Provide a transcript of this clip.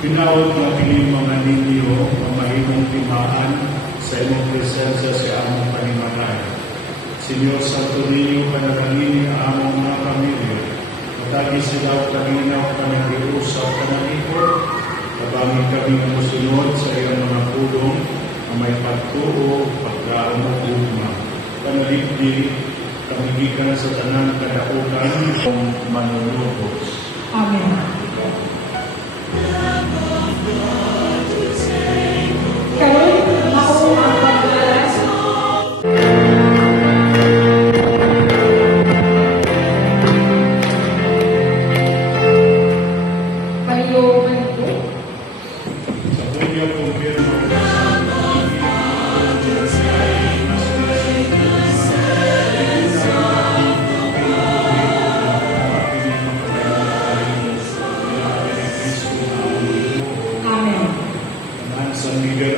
Pinawag na piling mga ninyo ang mahimong timaan sa imong presensya sa among panimalay. Senyor, Santo Niño, panalangin ang among mga pamilya. Matagi sila o kaminaw ka ng diusap ka ng ito. Tabangin kami na musunod sa iyong mga pulong na may pagtuo, pagkaon at ugma. Panaligdi, kamigikan sa tanan kadaugan ng manunubos. Amen. Karon mao ang paglalas kayo ganito Sa Hulyo, kumpirma Amen. San Miguel,